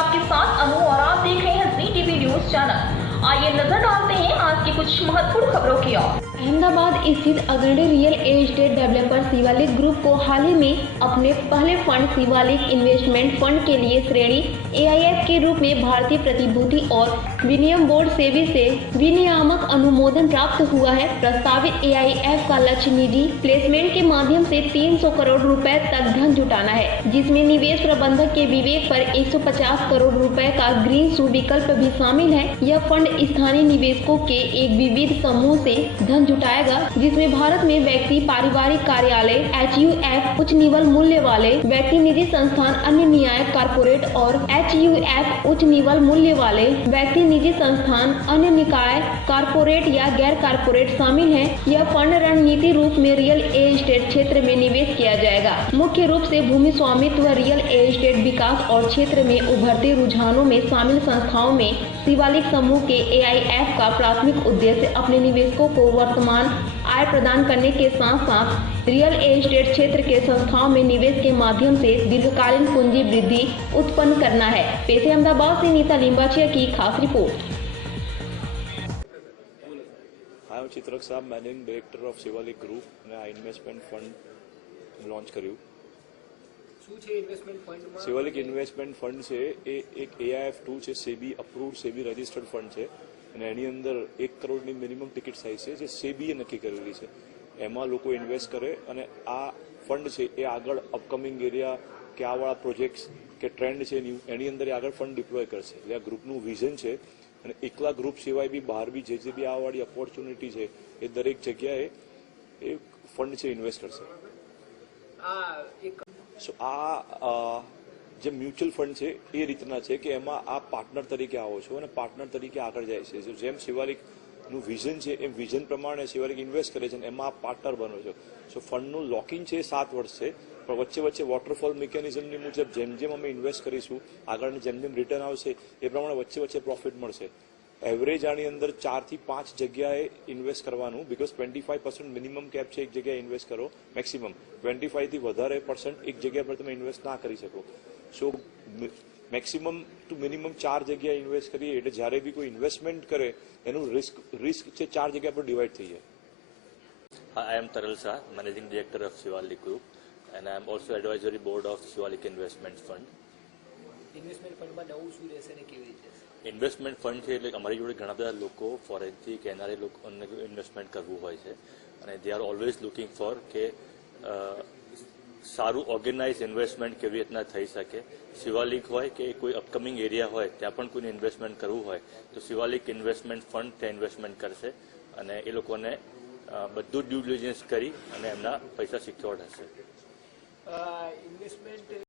आपके साथ अनु और आप देख रहे हैं जी टीवी न्यूज चैनल। आइए नजर डालते हैं आज की कुछ महत्वपूर्ण खबरों की ओर। अहमदाबाद स्थित अग्रणी real estate developer Shivalik group को हाल ही में अपने पहले फंड शिवालिक इन्वेस्टमेंट फंड के लिए श्रेणी AIF के रूप में भारतीय प्रतिभूति और विनिमय बोर्ड सेबी से विनियामक अनुमोदन प्राप्त हुआ है। प्रस्तावित AIF का लक्ष्य निजी प्लेसमेंट के माध्यम से 300 करोड़ रुपए तक धन जुटाना है, जिसमें निवेश प्रबंधक के विवेक पर 150 करोड़ रुपए का ग्रीन शू विकल्प भी शामिल है। यह फंड स्थानीय निवेशकों के एक विविध समूह से धन जुटाएगा, जिसमें भारत में व्यक्ति, पारिवारिक कार्यालय, HUF, उच्च निवल मूल्य वाले व्यक्ति, निजी संस्थान, अन्य न्याय कारपोरेट और HUF, उच्च निवल मूल्य वाले व्यक्ति, निजी संस्थान, अन्य निकाय कारपोरेट या गैर कारपोरेट शामिल हैं। यह फंड रणनीति रूप में रियल एस्टेट क्षेत्र में निवेश किया जाएगा, मुख्य रूप से भूमि स्वामित्व, रियल एस्टेट विकास और क्षेत्र में उभरते रुझानों में शामिल संस्थाओं में शिवालिक समूह के AIF का प्राथमिक उद्देश्य अपने निवेशकों को वर्तमान आय प्रदान करने के साथ साथ रियल एस्टेट क्षेत्र के संस्थाओं में निवेश के माध्यम से दीर्घकालीन पूंजी वृद्धि उत्पन्न करना है। पेश है अहमदाबाद से नीता लिंबाचिया की खास रिपोर्ट। आई एम चित्रक साहब, managing director of Shivalik group ने આ ઇન્વેસ્ટમેન્ટ ફંડ લોન્ચ કર્યું। શું છે ઇન્વેસ્ટમેન્ટ ફંડમાં? શિવાલિક ઇન્વેસ્ટમેન્ટ ફંડ છે એ એક AIF2 છે, SEBI approved, SEBI registered fund છે અને એની અંદર 1 કરોડની મિનિમમ ટિકિટ સાઇઝ છે જે સેબીએ નક્કી કરેલી છે। એમાં લોકો ઇન્વેસ્ટ કરે અને આ ફંડ છે એ આગળ અપકમિંગ એરિયા કે આવાળા પ્રોજેક્ટ્સ કે ટ્રેન્ડ છે એની અંદર આગળ ફંડ ડિપ્લોય કરશે। એટલે આ ગ્રુપનું વિઝન છે અને એકલા ગ્રુપ સિવાય બી બહાર બી જે બી આવાળી ઓપોર્ચ્યુનિટી છે એ દરેક જગ્યાએ એ ફંડ છે ઇન્વેસ્ટ કરશે। સો આ જે મ્યુચ્યુઅલ ફંડ છે એ રીતના છે કે એમાં આ પાર્ટનર તરીકે આવો છો અને પાર્ટનર તરીકે આગળ જાય છે। જેમ શિવાલિકનું વિઝન છે એમ વિઝન પ્રમાણે શિવાલિક ઇન્વેસ્ટ કરે છે અને એમાં આ પાર્ટનર બનો છો। સો ફંડનું લોકિંગ છે 7 વર્ષ છે, પણ વચ્ચે વચ્ચે વોટરફોલ મિકેનિઝમની મુજબ જેમ જેમ અમે ઇન્વેસ્ટ કરીશું આગળ જેમ જેમ રિટર્ન આવશે એ પ્રમાણે વચ્ચે વચ્ચે પ્રોફિટ મળશે। એવરેજ આની અંદર 4 થી 5 જગ્યાએ ઇન્વેસ્ટ કરવાનું, બીકોઝ 25% મિનિમમ કેપ છે એક જગ્યાએ ઇન્વેસ્ટ કરો, મેક્સિમમ 25 થી વધારે % એક જગ્યા પર તમે ઇન્વેસ્ટ ના કરી શકો। સો મેક્સિમમ ટુ મિનિમમ 4 જગ્યાએ ઇન્વેસ્ટ કરીએ એટલે જ્યારે બી કોઈ ઇન્વેસ્ટમેન્ટ કરે એનું રિસ્ક છે 4 જગ્યા પર ડિવાઈડ થઈ જાય। I am Taral Shah, Managing Director of Shivalik Group, and I am also Advisory Board of Shivalik Investment Fund. Investment ફંડમાં નવું શું રહેશે ને કેવી રીતે? ઇન્વેસ્ટમેન્ટ ફંડ છે એટલે અમારી જોડે ઘણા બધા લોકો ફોરેનથી કે NRI લોકોને ઇન્વેસ્ટમેન્ટ કરવું હોય છે અને they are always looking for કે સારું ઓર્ગેનાઇઝ ઇન્વેસ્ટમેન્ટ કેવી રીતના થઈ શકે। શિવાલિક હોય કે કોઈ અપકમિંગ એરિયા હોય ત્યાં પણ કોઈને ઇન્વેસ્ટમેન્ટ કરવું હોય તો શિવાલિક ઇન્વેસ્ટમેન્ટ ફંડ ત્યાં ઇન્વેસ્ટમેન્ટ કરશે અને એ લોકોને બધું ડ્યુ ડિલિજન્સ કરી અને એમના પૈસા સિક્યોર્ડ હશે। ઇન્વેસ્ટમેન્ટ